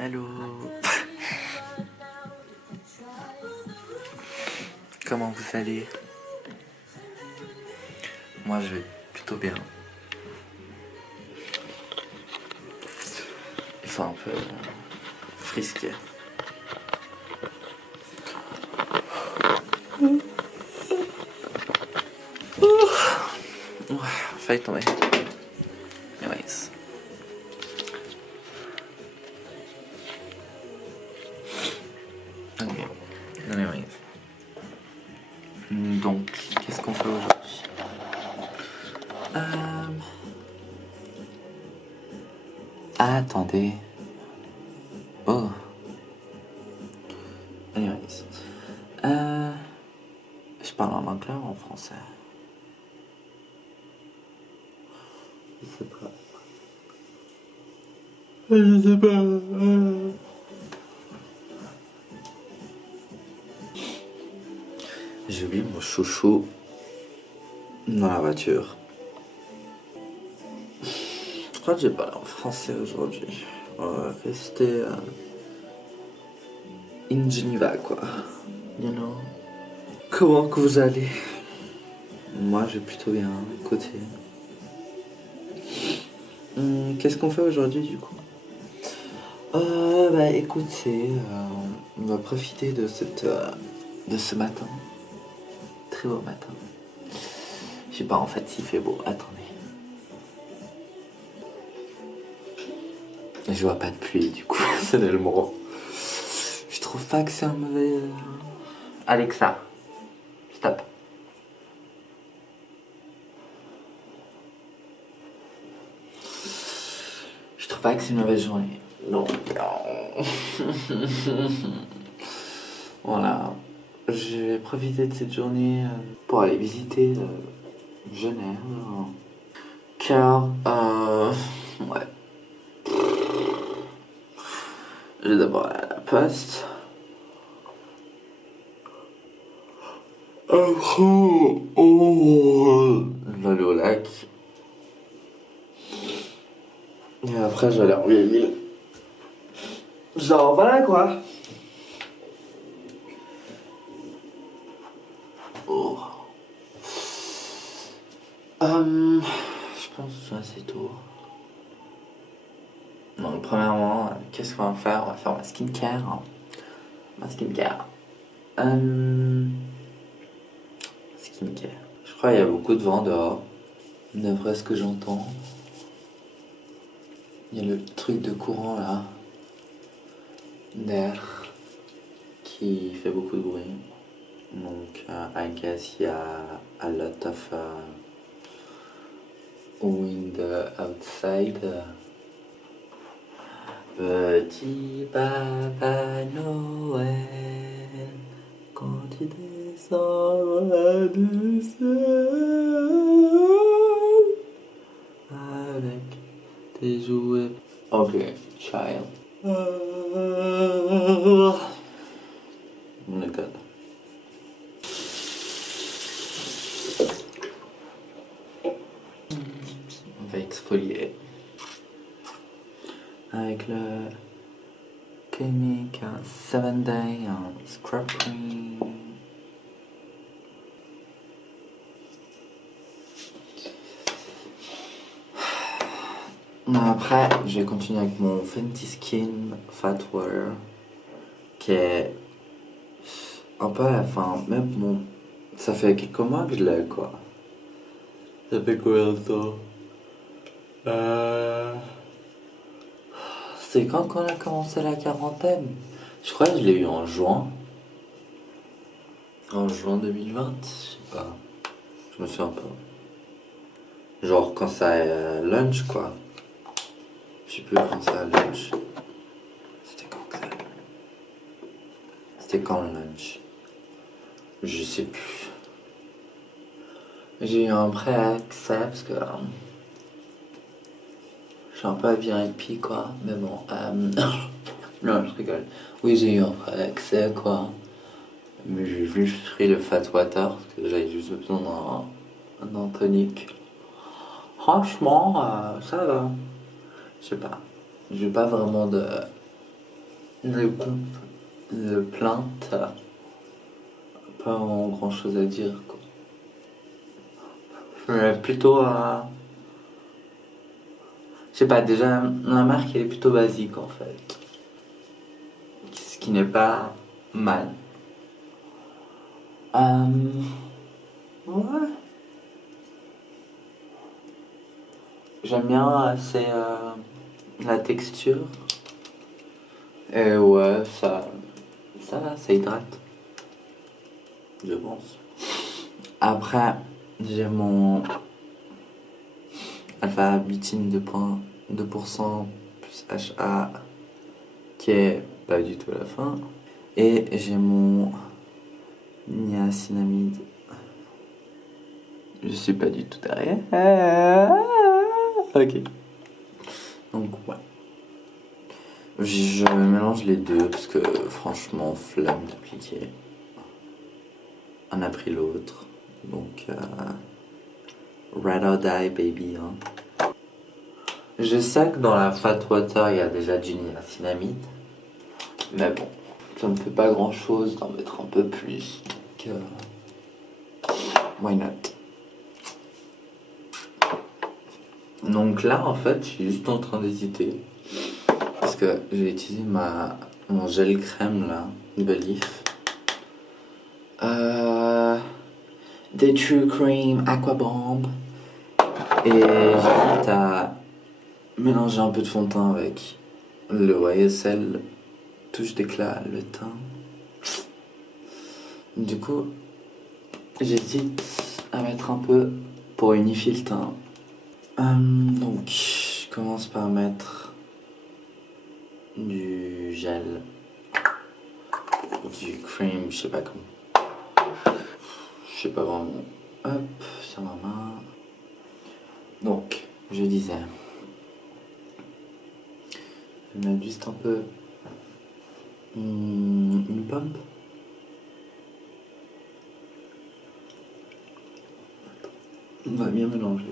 Allô. Comment vous allez? Moi je vais plutôt bien. Ils sont un peu frisqués. Failli tomber. Anyways. Ok. Anyways. Donc, qu'est-ce qu'on fait aujourd'hui? Attendez. Oh. Anyways. Je parle en anglais ou en français? Je sais pas. Je sais pas. J'ai oublié mon chouchou dans la voiture. Je crois que j'ai parlé en français aujourd'hui. On va rester in Geneva, quoi. You know. Comment que vous allez? Moi, je vais plutôt bien. Écoutez. Qu'est-ce qu'on fait aujourd'hui, du coup? Bah écoutez, on va profiter de ce matin. Très beau matin. Je sais pas en fait s'il fait beau. Attendez. Je vois pas de pluie du coup, personnellement. Je trouve pas que c'est un mauvais... Alexa, stop. Je trouve pas que c'est une mauvaise journée. Donc... Voilà. Je vais profiter de cette journée pour aller visiter Genève. Car... ouais. Je vais d'abord aller à la poste. Après, je vais aller au lac. Et après, je vais aller en ville. Genre, voilà quoi. Oh. Je pense que c'est assez tôt. Donc, premièrement, qu'est-ce qu'on va faire? On va faire ma skincare. Hein. Ma skincare. Skincare. Je crois qu'il y a beaucoup de vent dehors. D'après ce que j'entends. Il y a le truc de courant là. D'air. Qui fait beaucoup de bruit. Donc, I guess il y a a lot of wind outside. Petit Papa Noël, quand tu descendras du ciel avec tes jouets. Ok, child. D'accord. On va exfolier avec le Clinique 7-Day Scrub Cream. Après, je vais continuer avec mon Fenty Skin Fat Water qui est un peu à la fin. Même bon, ça fait quelques mois que je l'ai quoi. Ça fait combien de temps? C'est quand qu'on a commencé la quarantaine? Je crois que je l'ai eu en juin. En juin 2020, je sais pas. Je me souviens pas. Genre quand ça est lunch quoi. Je sais plus quand ça a lunch. C'était quand que ça? C'était quand le lunch? Je sais plus. J'ai eu un pré-accès parce que je suis un peu à VIP quoi. Mais bon, non je rigole. Oui j'ai eu un pré-accès quoi. Mais j'ai juste pris le Fat Water parce que j'avais juste besoin d'un tonique. franchement, ça va. Je sais pas. J'ai pas vraiment de, de plainte. Pas vraiment grand chose à dire, quoi. Mais plutôt je sais pas, déjà, la marque elle est plutôt basique en fait. Ce qui n'est pas mal. Ouais. J'aime bien c'est la texture. Et ouais, ça va, ça hydrate. Je pense. Après, j'ai mon alpha butine 2% plus HA qui est pas du tout à la fin. Et j'ai mon niacinamide. Je suis pas du tout derrière. Ok. Donc ouais. Je mélange les deux parce que franchement, flemme d'appliquer un après l'autre. Donc, ride or die, baby. Hein. Je sais que dans la Fat Water, il y a déjà du niacinamide. Mais bon, ça me fait pas grand chose d'en mettre un peu plus. Donc, why not? Donc là, en fait, je suis juste en train d'hésiter. Parce que j'ai utilisé mon gel crème là, Belif. The True Cream Aqua Bomb. Et j'hésite à mélanger un peu de fond de teint avec le YSL touche d'éclat, le teint. Du coup, j'hésite à mettre un peu pour unifier le teint. Donc, je commence par mettre du gel, du cream, je sais pas comment. Je sais pas vraiment. Hop, sur ma main. Donc, je disais. Je vais mettre juste un peu une pomme. On va bien mélanger.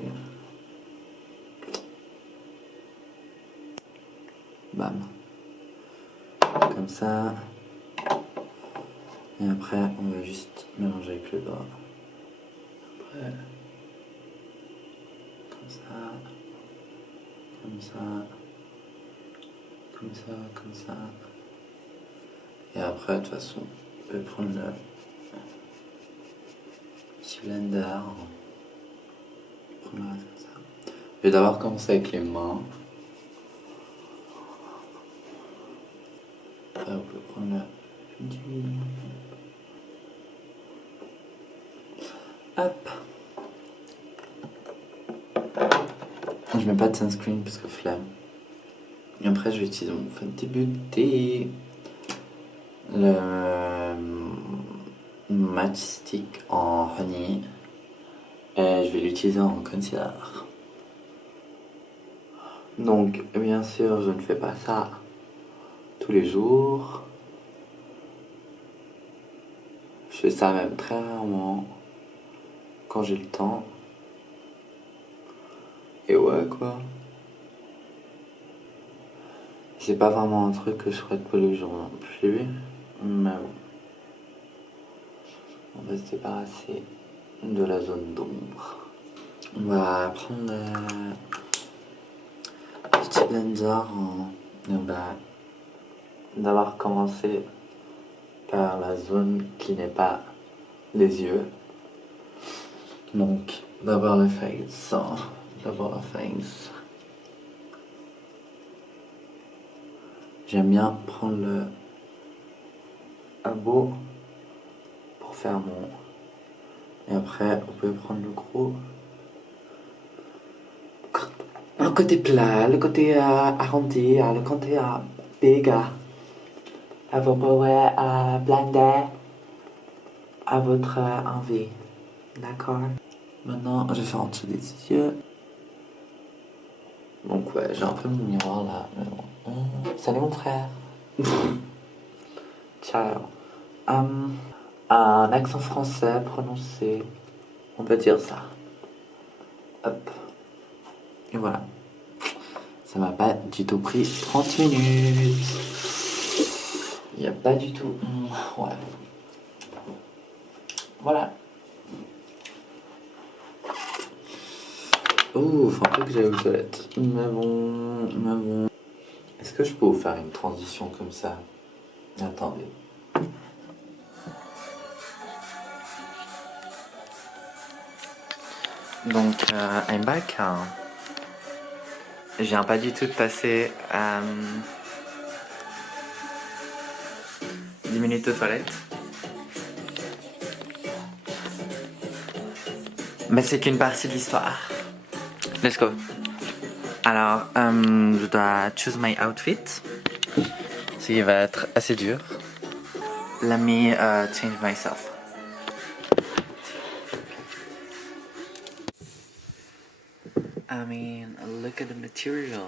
Bam. Comme ça. Et après, on va juste mélanger avec le doigt. Après, comme ça. Comme ça. Comme ça, comme ça. Et après, de toute façon, je vais prendre le petit blender. Prendre comme ça. Je vais d'abord commencer avec les mains. Après, on peut prendre le d'huile. Hop. Je mets pas de sunscreen parce que flemme. Et après, je vais utiliser mon Fenty Beauty. Le matchstick en honey. Et je vais l'utiliser en concealer. Donc, bien sûr, je ne fais pas ça tous les jours. Je fais ça même très rarement quand j'ai le temps. Et ouais, quoi. C'est pas vraiment un truc que je ferais tous les jours non plus. Mais bon. On va se débarrasser de la zone d'ombre. On va prendre le petit blender et on va d'abord commencer par la zone qui n'est pas les yeux. Donc d'abord le face. D'abord la face. J'aime bien prendre le abo pour faire mon... Et après on peut prendre le gros. Le côté plat, le côté arrondi, le côté big. Vous pouvez blender à votre envie. D'accord? Maintenant, je vais faire en dessous des yeux. Donc ouais, j'ai un peu mon miroir là. Mais bon. Salut mon frère. Ciao. Un accent français prononcé. On peut dire ça. Hop. Et voilà. Ça m'a pas du tout pris 30 minutes. Il n'y a pas du tout... Ouais. Voilà. Oh, faut un peu que j'aille aux toilettes. Mais bon. Est-ce que je peux vous faire une transition comme ça? Attendez. Donc, I'm back. Je viens pas du tout de passer 10 minutes aux toilettes. Mais c'est qu'une partie de l'histoire. Let's go. Alors, je dois choose my outfit. Ce qui va être assez dur. Let me change myself. I mean, look at the material.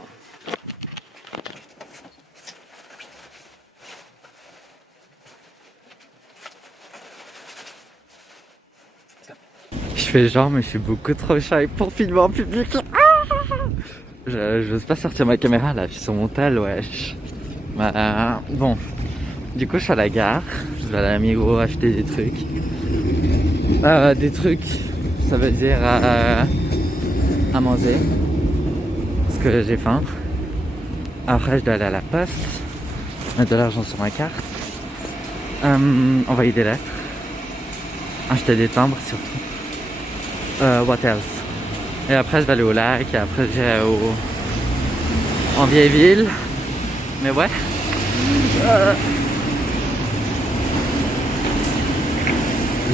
Je fais genre, mais je suis beaucoup trop shy pour filmer en public. J'ose pas sortir ma caméra là, je suis sur mon tel, wesh. Bon, du coup, je suis à la gare. Je vais aller à Migros acheter des trucs. Ça veut dire à manger. Parce que j'ai faim. Après, je dois aller à la poste. Mettre de l'argent sur ma carte. Envoyer des lettres. Acheter des timbres surtout. What else? Et après, je vais aller au lac. Et après, j'irai en vieille ville. Mais ouais.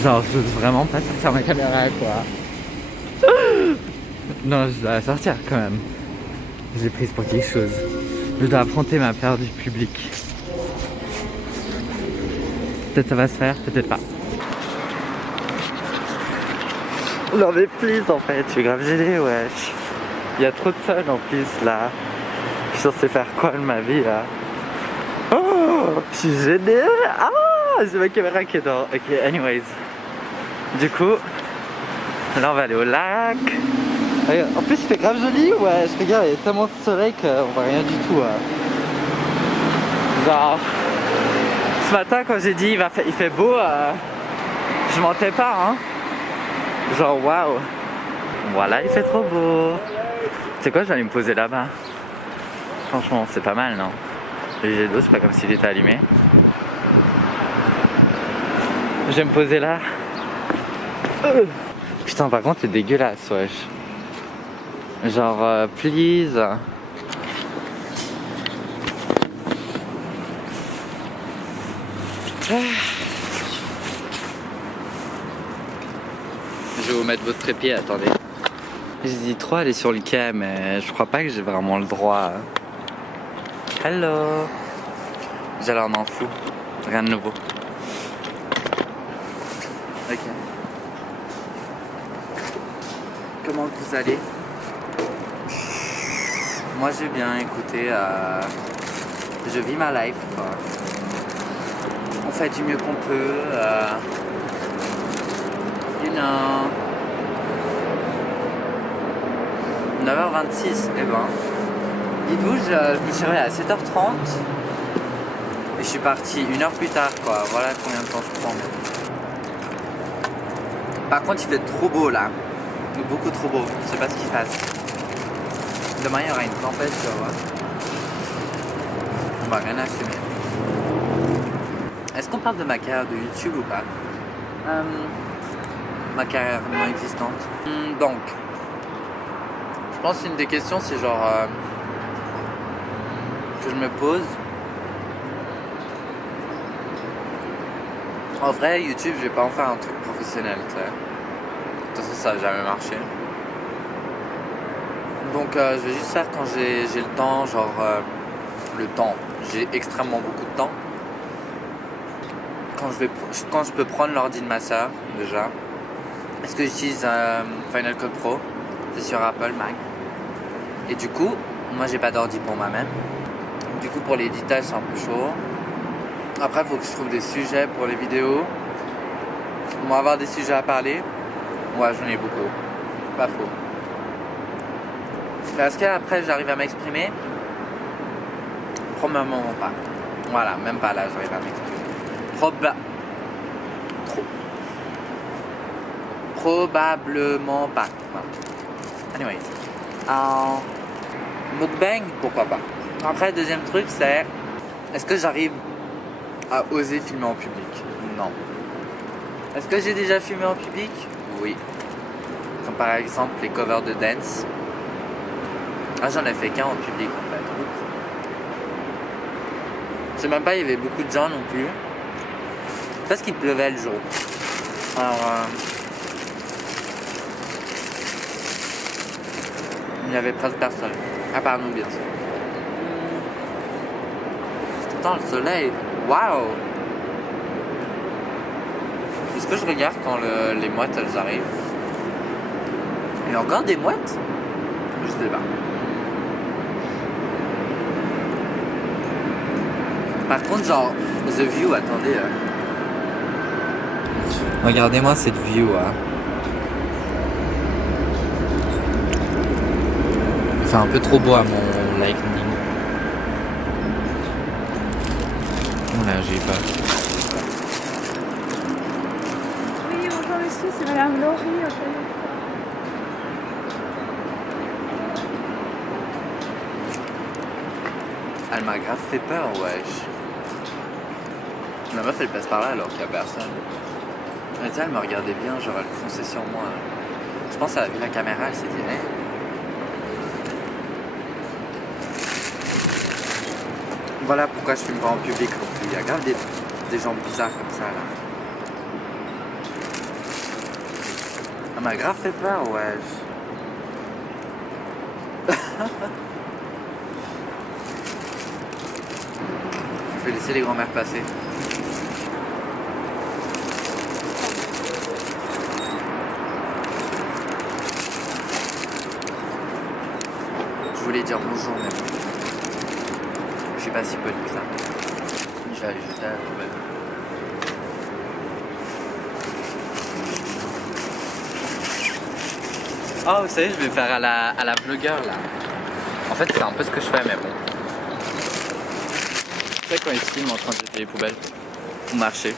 Genre, je veux vraiment pas sortir ma caméra, quoi. Non, je dois la sortir quand même. J'ai prise pour quelque chose. Je dois affronter ma peur du public. Peut-être ça va se faire, peut-être pas. Non mais please en fait, je suis grave gêné, wesh. Il y a trop de sun en plus là. Je suis censé faire quoi de ma vie là? Oh, je suis gêné. Ah, j'ai ma caméra qui est dehors. Ok, anyways. Du coup, là on va aller au lac. En plus il fait grave joli, ouais. Je regarde, il y a tellement de soleil qu'on voit rien du tout. Genre, ce matin quand j'ai dit il fait beau, je mentais pas, hein. Genre waouh. Voilà, il fait trop beau. C'est quoi, je vais aller me poser là-bas. Franchement, c'est pas mal, non? Le jet d'eau, c'est pas comme s'il était allumé. Je vais me poser là. Putain, par contre, c'est dégueulasse, wesh. Genre, please. Je vais vous mettre votre trépied, attendez. J'hésite trop à aller sur le quai, mais je crois pas que j'ai vraiment le droit. Hello. J'ai l'air m'en fous. Rien de nouveau. Ok. Comment vous allez? Moi j'ai bien écouté. Je vis ma life, quoi. On fait du mieux qu'on peut. You know. 9h26, eh ben. Dites-vous, je me suis réveillé à 7h30 et je suis parti 1 heure plus tard, quoi. Voilà combien de temps je prends. Par contre, il fait trop beau là. Beaucoup trop beau. Je sais pas ce qu'il fasse. Demain, il y aura une tempête, tu vas voir. On va rien assumer. Est-ce qu'on parle de ma carrière de YouTube ou pas? Ma carrière non existante. Donc, je pense qu'une des questions, c'est genre que je me pose. En vrai, YouTube, je vais pas en faire un truc professionnel, tu sais. De toute façon, ça n'a jamais marché. Donc, je vais juste faire quand j'ai le temps, genre le temps. J'ai extrêmement beaucoup de temps. Quand je peux prendre l'ordi de ma soeur, déjà. Est-ce que j'utilise Final Cut Pro? C'est sur Apple Mac. Et du coup, moi j'ai pas d'ordi pour moi-même. Du coup, pour l'éditage, c'est un peu chaud. Après, il faut que je trouve des sujets pour les vidéos. On va avoir des sujets à parler. Ouais, j'en ai beaucoup. Pas faux. Est-ce qu'après j'arrive à m'exprimer? Probablement pas. Voilà, même pas là j'arrive à m'exprimer. Probablement pas. Voilà. Anyway. Mukbang, pourquoi pas. Après, deuxième truc, c'est est-ce que j'arrive à oser filmer en public? Non. Est-ce que j'ai déjà filmé en public? Oui. Comme par exemple les covers de dance. Ah, j'en ai fait qu'un en public en fait. Je sais même pas, il y avait beaucoup de gens non plus. Parce qu'il pleuvait le jour. Alors, il y avait presque personne. À part nous, bien sûr. Putain, le soleil. Waouh! Est-ce que je regarde quand les mouettes elles arrivent? Il y a encore des mouettes? Je sais pas. Par contre, genre, The View, attendez. Regardez-moi cette view. C'est un peu trop beau à mon lightning. Oh là, j'ai pas. Oui, bonjour monsieur, c'est Madame Laurie au téléphone. Elle m'a grave fait peur, wesh. La meuf elle passe par là alors qu'il y a personne. Mais tu sais, elle me regardait bien, genre elle fonçait sur moi. Je pense qu'elle a vu la caméra, elle s'est dit hey. Voilà pourquoi je filme pas en public non plus. Il y a grave des gens bizarres comme ça là. Elle m'a grave fait peur, wesh. Je vais laisser les grands-mères passer. Je voulais dire bonjour, mais bon. Je suis pas si poli que ça. Je vais aller jeter à la poubelle. Oh, vous savez, je vais faire à la vlogueur là. En fait, c'est un peu ce que je fais, mais bon. Tu sais, quand ils filment en train de jeter les poubelles ou marcher.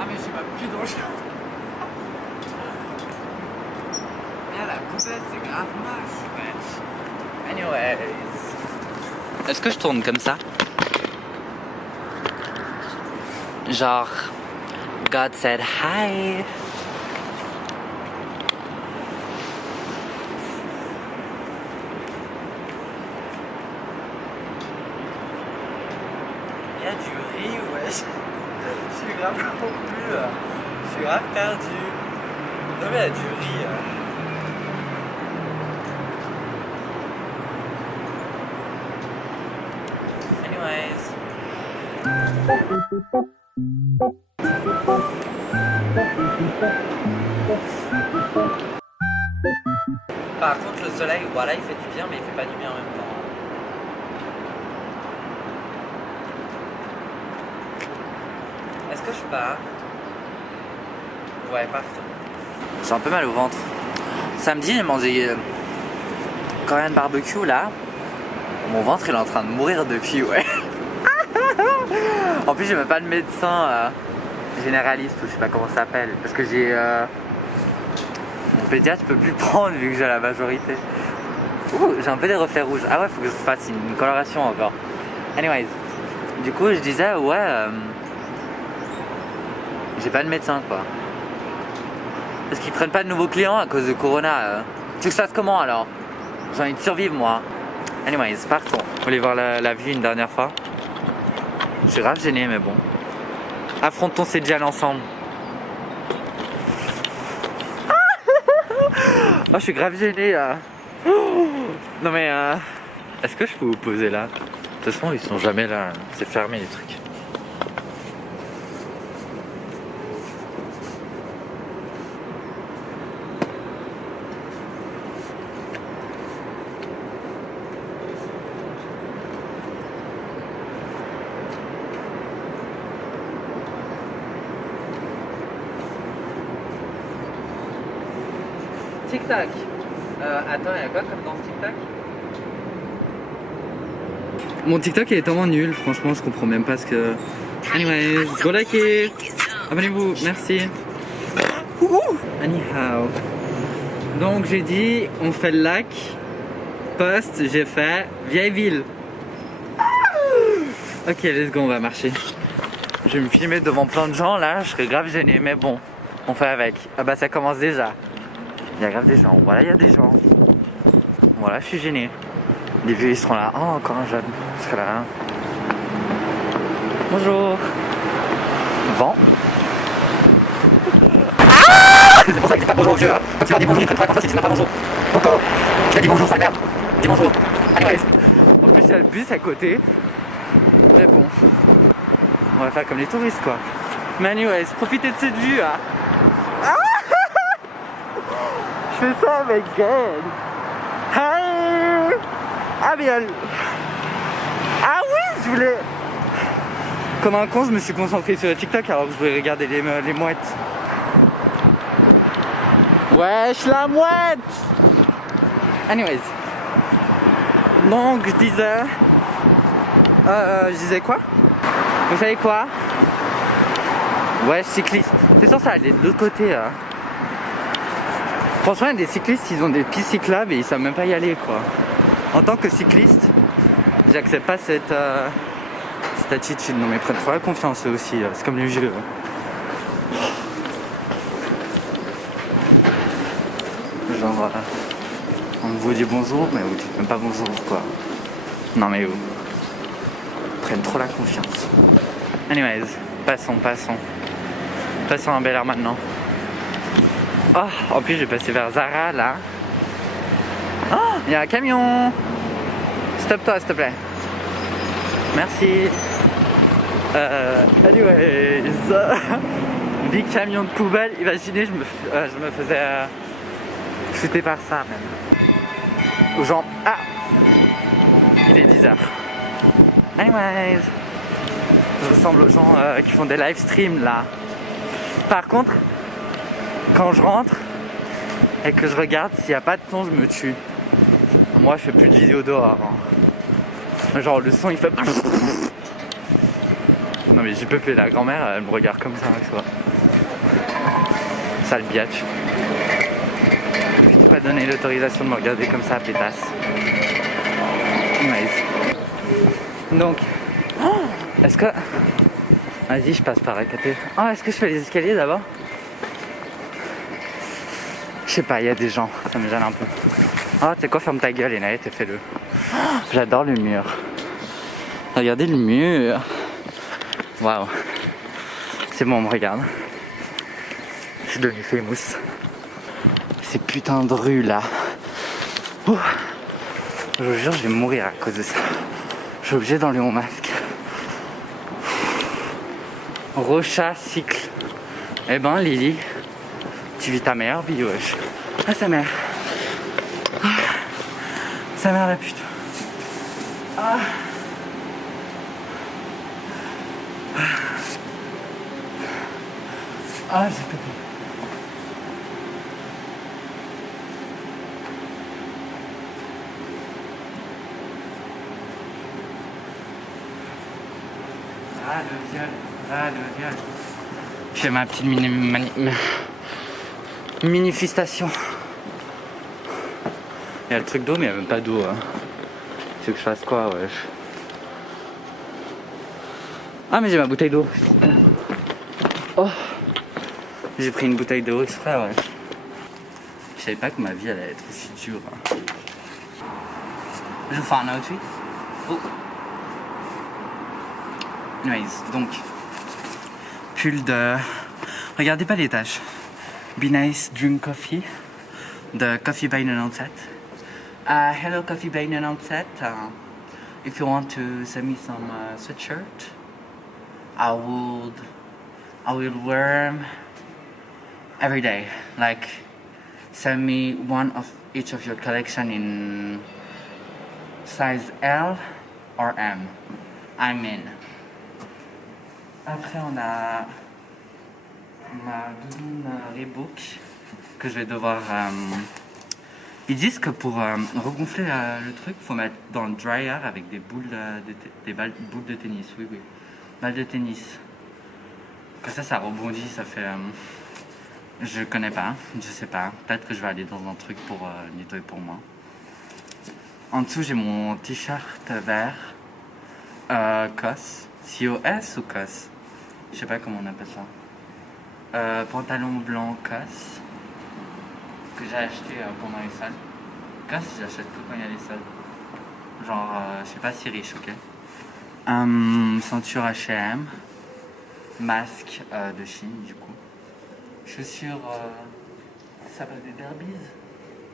Ah, mais je suis pas plus dans le champ. Ah, la poubelle, c'est grave moche, wesh. Anyways. Est-ce que je tourne comme ça? Genre, God said hi. Il y a du riz, wesh. Je suis grave confus là. Je suis grave perdu. Non mais il y a du riz. Anyways. Par contre le soleil, voilà, il fait du bien mais il fait pas du bien en même temps. Est-ce que je pars? Ouais, parfait. J'ai un peu mal au ventre. Samedi, j'ai mangé Korean barbecue là. Mon ventre il est en train de mourir depuis, ouais. En plus, j'ai même pas de médecin généraliste ou je sais pas comment ça s'appelle. Parce que j'ai. Mon pédiatre peut plus le prendre vu que j'ai la majorité. Ouh, j'ai un peu des reflets rouges. Ah ouais, faut que je fasse une coloration encore. Anyways. Du coup, je disais, ouais. J'ai pas de médecin quoi. Parce qu'ils prennent pas de nouveaux clients à cause de Corona. Tu veux que je fasse comment alors? J'ai envie de survivre moi. Anyways, partons. Vous voulez voir la vue une dernière fois? Je suis grave gêné mais bon. Affrontons ces gels ensemble. Oh, je suis grave gêné là. Non mais est-ce que je peux vous poser là? De toute façon ils sont jamais là. C'est fermé les trucs. tic-tac. Attends, il y a quoi comme dans ce tic-tac? Mon TikTok est tellement nul, franchement, je comprends même pas ce que. Anyways, go liker, abonnez-vous, merci. Anyhow. Donc j'ai dit, on fait le lac. Post, j'ai fait vieille ville. Ok, let's go, on va marcher. Je vais me filmer devant plein de gens là, je serais grave gêné, mais bon, on fait avec. Ah bah ça commence déjà. Il y a grave des gens, voilà, il y a des gens. Voilà, je suis gêné. Les vieux ils seront là. Oh, encore un jeune. Je serai là. Bonjour. Vent. C'est pour ça que je dis pas bonjour vieux. Quand tu leur dis bonjour, ils prennent pas comme ça si tu n'as pas bonjour. Encore. Tu as dit bonjour, sale merde. Dis bonjour. Anyways. En plus, il y a le bus à côté. Mais bon. On va faire comme les touristes quoi. Mais anyways, profitez de cette vue hein. Je fais ça avec elle. Ah bien. Ah oui, je voulais. Comme un con, je me suis concentré sur le TikTok alors que je voulais regarder les mouettes. Wesh la mouette. Anyways. Donc je disais quoi? Vous savez quoi? Ouais, cycliste. C'est sûr ça allait de l'autre côté hein. Franchement, il y a des cyclistes, ils ont des pistes cyclables et ils savent même pas y aller quoi. En tant que cycliste, j'accepte pas cette attitude. Non mais prennent trop la confiance eux aussi, c'est comme les jeux. Genre, on vous dit bonjour, mais vous dites même pas bonjour quoi. Non mais vous prennent trop la confiance. Anyways, passons à Bel Air maintenant. Oh, en plus je vais passer vers Zara là. Oh, il y a un camion. Stop-toi s'il te plaît. Merci. Anyways. Big camion de poubelle. Imaginez, je me faisais shooter par ça même. Aux gens. Ah, il est 10h. Anyways. Je ressemble aux gens qui font des live streams là. Par contre, quand je rentre et que je regarde, s'il n'y a pas de son, je me tue. Moi, je fais plus de vidéos dehors. Hein. Genre, le son, il fait. Non, mais j'ai peu fait. La grand-mère, elle me regarde comme ça, tu vois. Sale biatch. Je t'ai pas donné l'autorisation de me regarder comme ça, pétasse. Nice. Donc, est-ce que. Vas-y, je passe par la côté. Oh, est-ce que je fais les escaliers d'abord? Je sais pas, il y a des gens, ça me gêne un peu. Oh, tu sais quoi, ferme ta gueule, Enaët, et fais-le. Oh, j'adore le mur. Regardez le mur. Waouh. C'est bon, on me regarde. Je suis devenu famous. Ces putains de rues là. Oh. Je vous jure, je vais mourir à cause de ça. Je suis obligé d'enlever mon masque. Rocha cycle. Eh ben, Lily, tu vis ta meilleure vie, wesh. Ah, sa mère. Ah, sa mère la pute. Ah. Ah, j'ai pété. Ah, le viol. Ah, le viol. Je fais ma petite manifestation. Il y a le truc d'eau, mais il n'y a même pas d'eau. Hein. Tu veux que je fasse quoi, wesh? Ah, mais j'ai ma bouteille d'eau. Oh, j'ai pris une bouteille d'eau exprès, ouais. Je savais pas que ma vie allait être aussi dure. Hein. Je vais faire un outfit. Oh. Anyways, donc, pull de. Regardez pas les tâches. Be nice, drink coffee. The Coffee Bean and Outset. Hello, Coffee Bean and Outset. If you want to send me some sweatshirt, I will wear them every day. Like, send me one of each of your collection in size L or M. I'm in. Après, on a ma doudoune Reebok que je vais devoir Ils disent que pour regonfler le truc, faut mettre dans le dryer avec des boules boules de tennis. Oui, oui. Balles de tennis. Comme ça rebondit, ça fait... je connais pas, je sais pas. Peut-être que je vais aller dans un truc pour nettoyer pour moi. En dessous, j'ai mon t-shirt vert. COS. COS ou COS? Je sais pas comment on appelle ça. Pantalon blanc COS. Que j'ai acheté pendant les soldes. COS, j'achète que quand il y a les soldes. Genre, je sais pas si riche, ok. Ceinture H&M. Masque de Chine, du coup. Chaussures, ça s'appelle des derbies?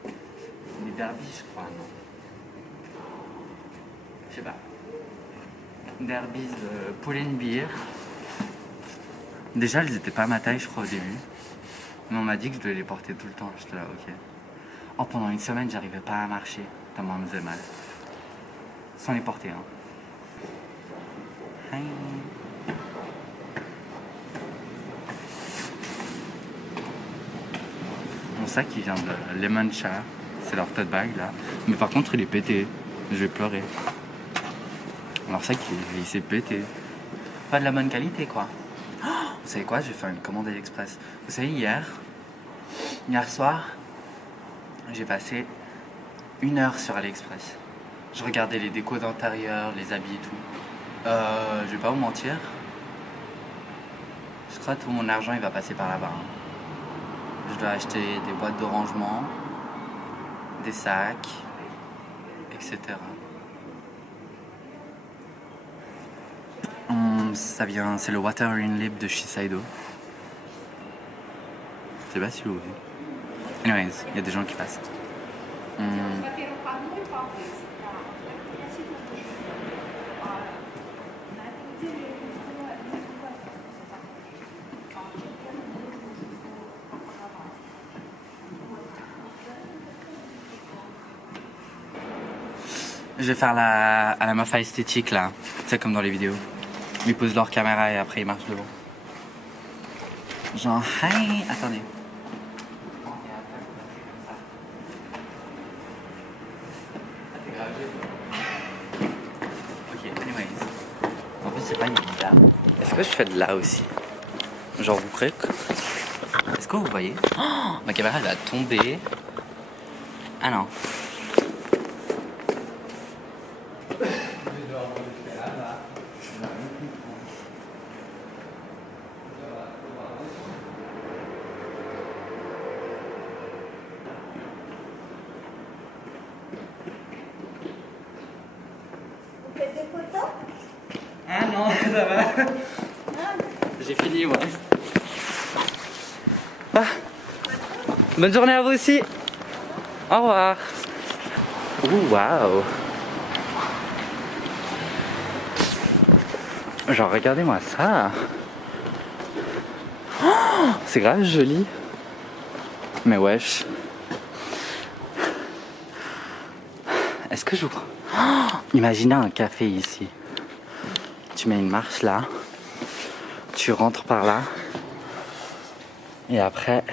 Des derbies, je crois, non. Je sais pas. Derbies Pull&Bear. Déjà, elles étaient pas à ma taille, je crois, au début. Mais on m'a dit que je devais les porter tout le temps. J'étais là, ok. Oh, pendant une semaine, j'arrivais pas à marcher. Tellement elles me faisaient mal. Sans les porter, hein. Hi. Mon sac, il vient de Lemon Cha. C'est leur tote bag, là. Mais par contre, il est pété. Je vais pleurer. Alors ça, il s'est pété. Pas de la bonne qualité, quoi. Oh, vous savez quoi? Je vais faire une commande AliExpress. Vous savez, hier soir, j'ai passé 1 heure sur AliExpress. Je regardais les décos d'intérieur, les habits et tout. Je vais pas vous mentir. Je crois que tout mon argent, il va passer par là-bas. Je dois acheter des boîtes de rangement, des sacs, etc. Ça vient, c'est le Water in Lip de Shiseido. Je sais pas si vous voyez. Anyways, il y a des gens qui passent. Je vais faire à la Mafa esthétique là, tu sais comme dans les vidéos. Ils posent leur caméra et après ils marchent devant. Genre, hey, attendez. Ok, anyways. En plus c'est pas une là. Est-ce que je fais de là aussi? Genre vous croyez que... Est-ce que vous voyez? Oh, ma caméra elle va tomber. Ah non. Ah non, ça va. J'ai fini, ouais. Ah. Bonne journée à vous aussi. Au revoir. Ouh, waouh. Genre, regardez-moi ça. Oh, c'est grave joli. Mais wesh. Est-ce que je vous... Oh, imaginez un café ici. Tu mets une marche là. Tu rentres par là. Et après...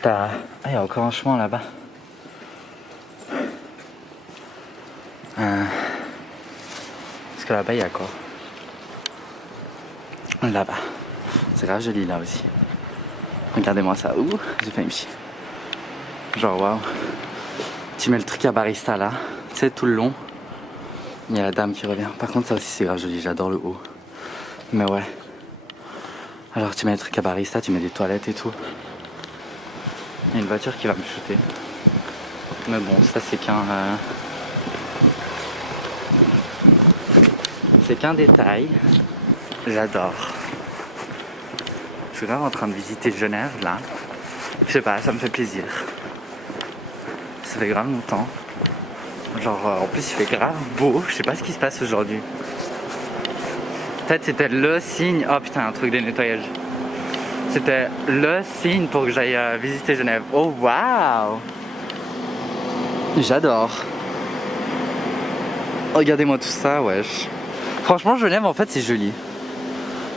t'as... Ah, il y a encore un chemin là-bas. Parce que là-bas, il y a quoi? Là-bas. C'est grave joli là aussi. Regardez-moi ça. Ouh, j'ai fait une chier. Genre, waouh. Tu mets le truc à barista là. Tu sais, tout le long. Il y a la dame qui revient. Par contre, ça aussi, c'est grave joli. J'adore le haut. Mais ouais. Alors, tu mets le truc à barista, tu mets des toilettes et tout. Il y a une voiture qui va me shooter. Mais bon, ça, c'est qu'un... C'est qu'un détail. J'adore. Je suis grave en train de visiter Genève là. Je sais pas, ça me fait plaisir. Ça fait grave longtemps. Genre en plus il fait grave beau. Je sais pas ce qui se passe aujourd'hui. Peut-être c'était le signe. Oh putain, un truc de nettoyage. C'était le signe pour que j'aille visiter Genève. Oh waouh. J'adore. Regardez-moi tout ça, wesh. Franchement, Genève, en fait, c'est joli.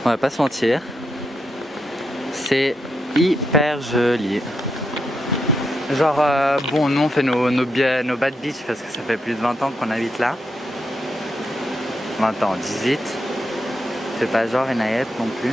On va pas se mentir. C'est hyper joli. Genre, bon, nous on fait nos bad beach parce que ça fait plus de 20 ans qu'on habite là. 20 ans, 18. C'est pas genre Enayet non plus.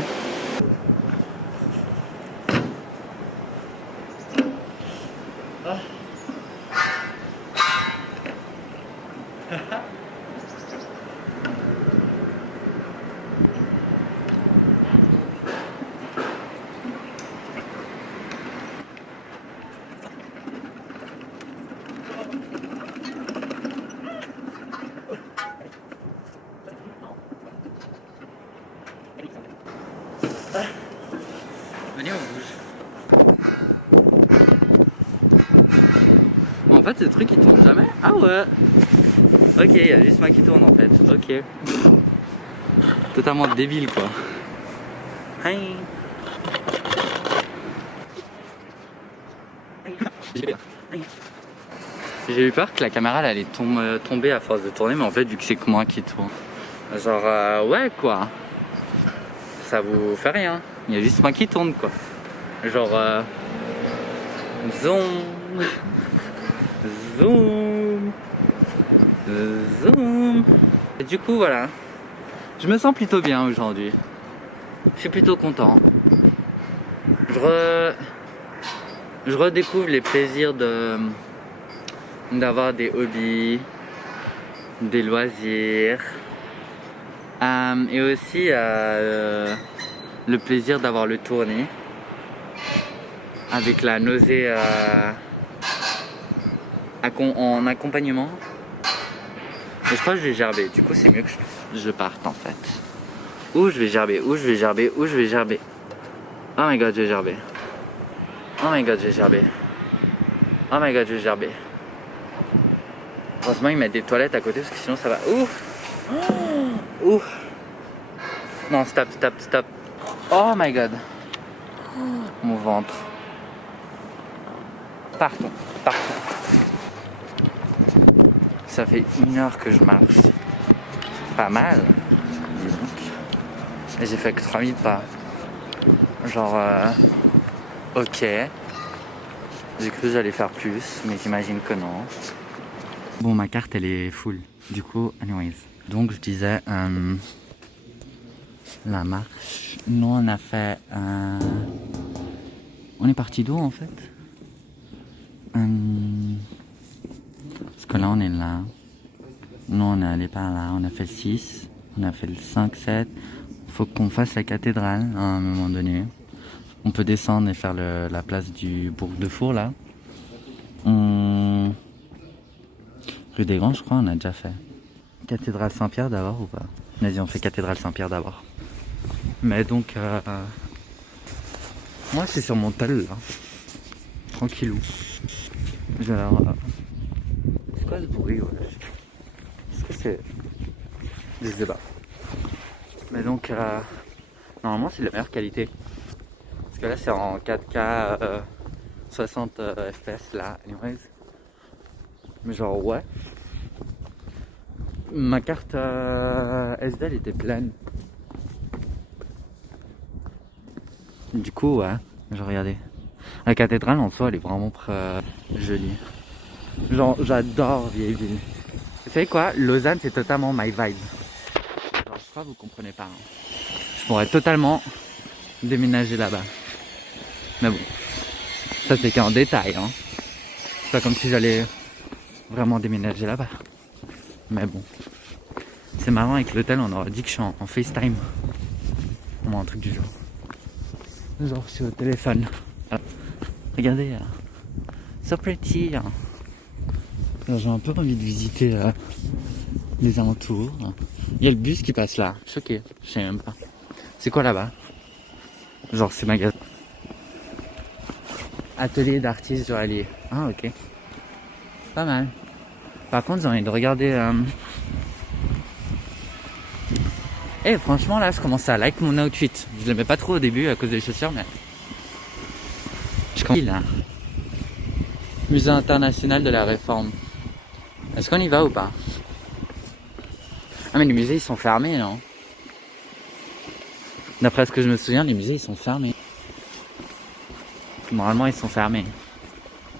Venez, on bouge. En fait, ce truc il tourne jamais. Ah ouais. Ok, il y a juste moi qui tourne en fait. Ok. Totalement débile quoi. Hi. J'ai eu peur que la caméra elle allait tomber à force de tourner, mais en fait vu que c'est que moi qui tourne. Genre ouais quoi. Ça vous fait rien. Il y a juste moi qui tourne quoi. Genre zoom. Zoom. Zoom. Et du coup voilà. Je me sens plutôt bien aujourd'hui. Je suis plutôt content. Je redécouvre les plaisirs d'avoir des hobbies, des loisirs, et aussi le plaisir d'avoir le tourné avec la nausée en accompagnement. Et je crois que je vais gerber, du coup c'est mieux que je parte en fait. Où je vais gerber, où je vais gerber, où je vais gerber. Oh my god, je vais gerber. Oh my god, je vais gerber. Oh my god, je vais gerber. Heureusement, ils mettent des toilettes à côté parce que sinon ça va. Ouf! Oh, ouf! Non, stop, stop, stop. Oh my god. Mon ventre. Partons, partons. Ça fait 1 heure que je marche. Pas mal. Dis donc. Et j'ai fait que 3000 pas. Genre, ok. J'ai cru que j'allais faire plus, mais j'imagine que non. Bon, ma carte elle est full. Du coup, anyways. Donc je disais, la marche. Nous on a fait. On est parti d'où en fait? Parce que là on est là. Nous on est allé par là. On a fait le 6. On a fait le 5, 7. Faut qu'on fasse la cathédrale à un moment donné. On peut descendre et faire la place du Bourg de Four là. Rue des Grands, je crois, on a déjà fait. Cathédrale Saint-Pierre d'abord ou pas? Vas-y, on fait cathédrale Saint-Pierre d'abord. Mais donc, moi c'est sur mon tel là. Tranquillou. Genre, c'est quoi ce bruit? Ouais. Est-ce que c'est. Je sais pas. Mais donc, normalement c'est de la meilleure qualité. Parce que là c'est en 4K 60 FPS là, anyways. Mais genre ouais. Ma carte SD elle était pleine. Du coup ouais, je regardais. La cathédrale en soi elle est vraiment jolie. Genre j'adore vieille ville. Vous savez quoi? Lausanne c'est totalement my vibe. Genre je crois que vous comprenez pas. Hein. Je pourrais totalement déménager là-bas. Mais bon, ça c'est qu'un détail. Hein. C'est pas comme si j'allais vraiment déménager là-bas. Mais bon, c'est marrant avec l'hôtel, on aurait dit que je suis en FaceTime. Ou un truc du genre. Genre je suis au téléphone. Alors, regardez, so pretty. J'ai un peu envie de visiter les alentours. Il y a le bus qui passe là. Choqué, je sais même pas. C'est quoi là-bas? Genre c'est magasin. Atelier d'artiste joaillier. Ah ok. Pas mal. Par contre j'ai envie de regarder. Franchement là je commence à like mon outfit. Je l'aimais pas trop au début à cause des chaussures mais. Je commence là. Musée international de la Réforme. Est-ce qu'on y va ou pas? Ah mais les musées ils sont fermés non? D'après ce que je me souviens les musées ils sont fermés. Normalement ils sont fermés.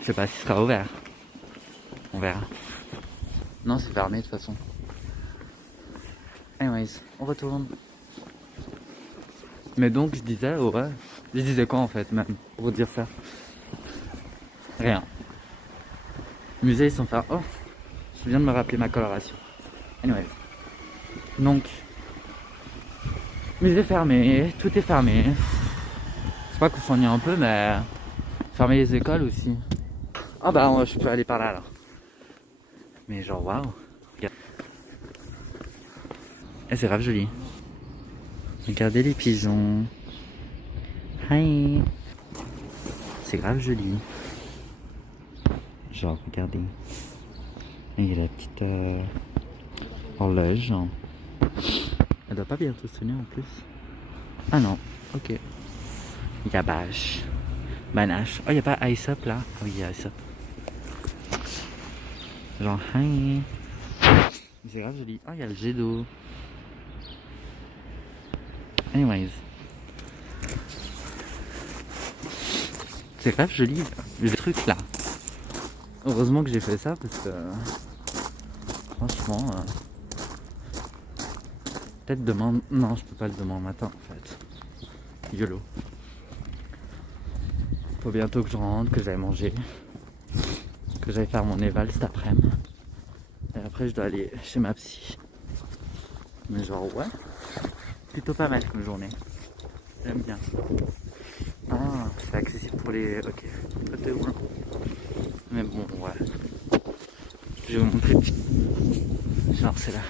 Je sais pas si ce sera ouvert. On verra. Non, c'est fermé de toute façon. Anyways, on retourne. Mais donc je disais, ouais. Je disais quoi en fait même pour dire ça? Rien. Musée ils sont faire. Oh, je viens de me rappeler ma coloration. Anyways. Donc, musée fermé, tout est fermé. Je sais pas qu'on s'ennuie un peu, mais fermer les écoles aussi. Ah bah je peux aller par là alors. Mais genre waouh. Regarde. Et c'est grave joli. Regardez les pigeons. Hi. C'est grave joli. Genre regardez. Et il y a la petite horloge. Elle doit pas bientôt sonner en plus. Ah non, ok. Il y a Bâche. Banache. Oh, il n'y a pas Aesop là? Ah oui, il y a Aesop. Genre, hi. C'est grave joli. Oh, il y a le jet d'eau. Anyways. C'est grave joli le truc là. Heureusement que j'ai fait ça parce que franchement peut-être demain. Non, je peux pas le demain matin en fait. YOLO. Faut bientôt que je rentre, que j'aille manger, que j'aille faire mon éval cet après-midi. Et après je dois aller chez ma psy. Mais genre ouais, plutôt pas mal comme journée. J'aime bien. Ah, c'est accessible pour les... Ok, côté loin. Mais bon, ouais. Je vais vous montrer. Genre c'est là.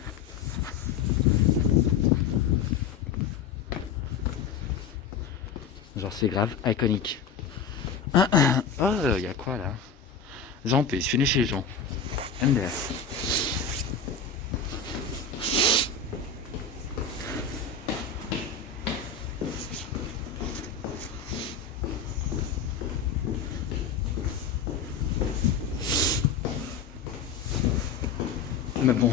Genre c'est grave iconique. Oh, il y a quoi là? Jean P, je suis né chez Jean. MDF. Mais bon.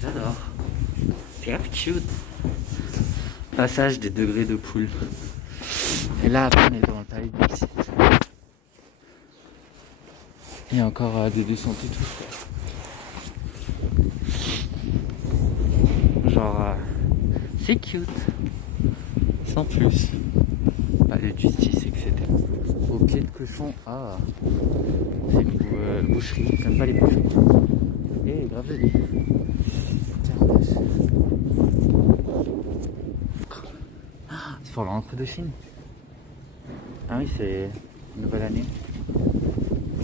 J'adore. C'est grave cute. Passage des degrés de poule. Et là après on est dans le palais du Mexique. Il y a encore des descentes et tout. Genre c'est cute. Sans plus. Palais de justice, etc. Au pied de cochon. Ah, c'est une boucherie. J'aime pas les boucheries. Et grave joli. C'est pour l'entrée de Chine. Ah oui, c'est une nouvelle année.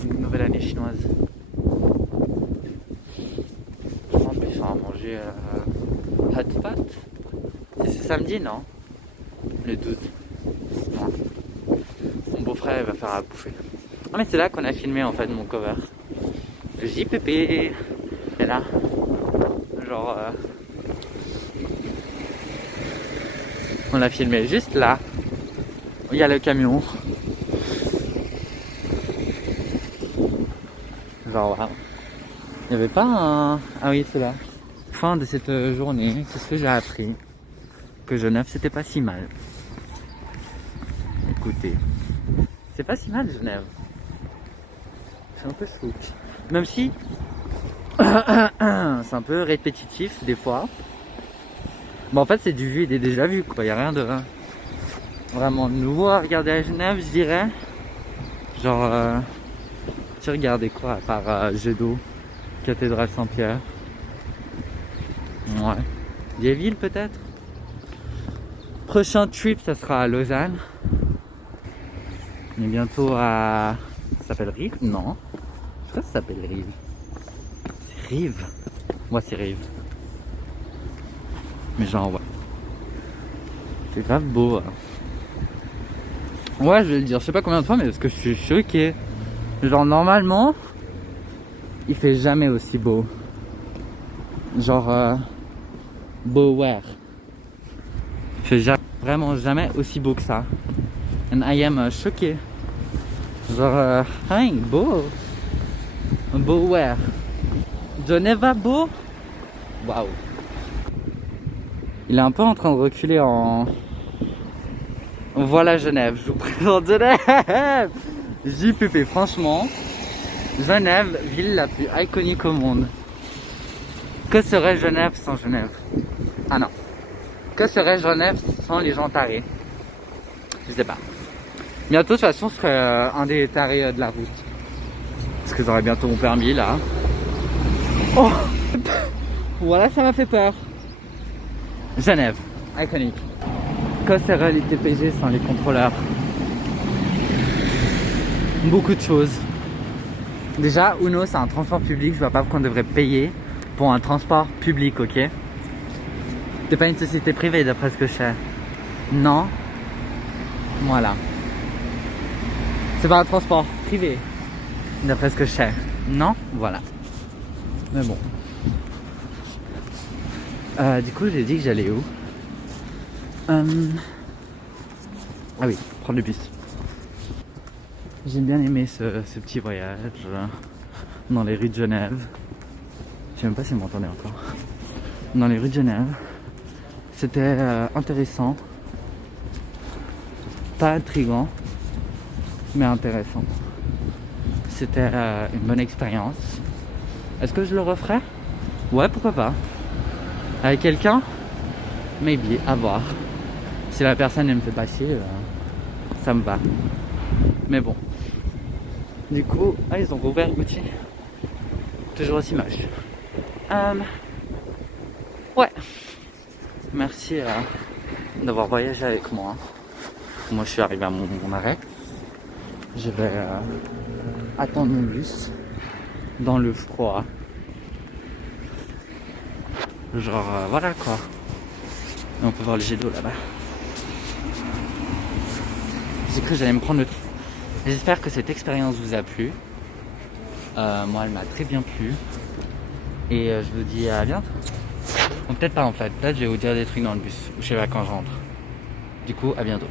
Une nouvelle année chinoise. Je pense qu'ils sont à manger hot pot. C'est samedi, non? Le 12. Non. Mon beau-frère va faire à bouffer. Ah mais c'est là qu'on a filmé en fait mon cover. Le JPP est là. Genre on l'a filmé juste là. Il y a le camion. Genre voilà. Il n'y avait pas un... Ah oui c'est là. Fin de cette journée, c'est ce que j'ai appris. Que Genève c'était pas si mal. Écoutez. C'est pas si mal Genève. C'est un peu chouette. Même si c'est un peu répétitif des fois. Bon en fait c'est du vu et des déjà vu quoi. Y a rien de vraiment nouveau à regarder à Genève je dirais. Genre tu regardais quoi à part jet d'eau, cathédrale Saint-Pierre. Ouais. Vieille-Ville peut-être. Prochain trip ça sera à Lausanne. On est bientôt à... Ça s'appelle Rive? Non. Je sais pas si ça s'appelle Rive. C'est Rive. Moi c'est Rive. Mais genre ouais. C'est grave beau. Hein. Ouais je vais le dire, je sais pas combien de fois mais parce que je suis choqué. Genre normalement, il fait jamais aussi beau. Genre beau wear. Il fait vraiment jamais aussi beau que ça. And I am choqué. Genre, hein, beau. Beau wear. Geneva beau. Waouh. Il est un peu en train de reculer en Voilà Genève, je vous présente Genève. JPP, franchement, Genève, ville la plus iconique au monde. Que serait Genève sans Genève? Ah non. Que serait Genève sans les gens tarés? Je sais pas. Bientôt, de toute façon, je serai un des tarés de la route. Parce que j'aurai bientôt mon permis, là. Oh. Voilà, ça m'a fait peur. Genève, iconique. Que serait les TPG sans les contrôleurs? Beaucoup de choses. Déjà, Uno, c'est un transport public. Je vois pas pourquoi on devrait payer pour un transport public, ok? C'est pas une société privée, d'après ce que je sais. Non. Voilà. C'est pas un transport privé, d'après ce que je sais. Non. Voilà. Mais bon. Du coup, j'ai dit que j'allais où? Ah oui, prendre le bus. J'ai bien aimé ce petit voyage dans les rues de Genève. Je sais même pas si vous m'entendez encore. Dans les rues de Genève. C'était intéressant. Pas intriguant, mais intéressant. C'était une bonne expérience. Est-ce que je le referais? Ouais, pourquoi pas. Avec quelqu'un? Maybe, à voir. Si la personne elle me fait pas chier, ça me va. Mais bon. Du coup, ils ont rouvert Gucci. Toujours aussi moche. Ouais. Merci d'avoir voyagé avec moi. Moi, je suis arrivé à mon arrêt. Je vais attendre mon bus dans le froid. Genre, voilà quoi. Et on peut voir le jet d'eau là-bas. J'ai cru que j'allais me prendre le... J'espère que cette expérience vous a plu. Moi, elle m'a très bien plu. Et je vous dis à bientôt. Bon, peut-être pas en fait. Peut-être je vais vous dire des trucs dans le bus. Ou je sais pas quand je rentre. Du coup, à bientôt.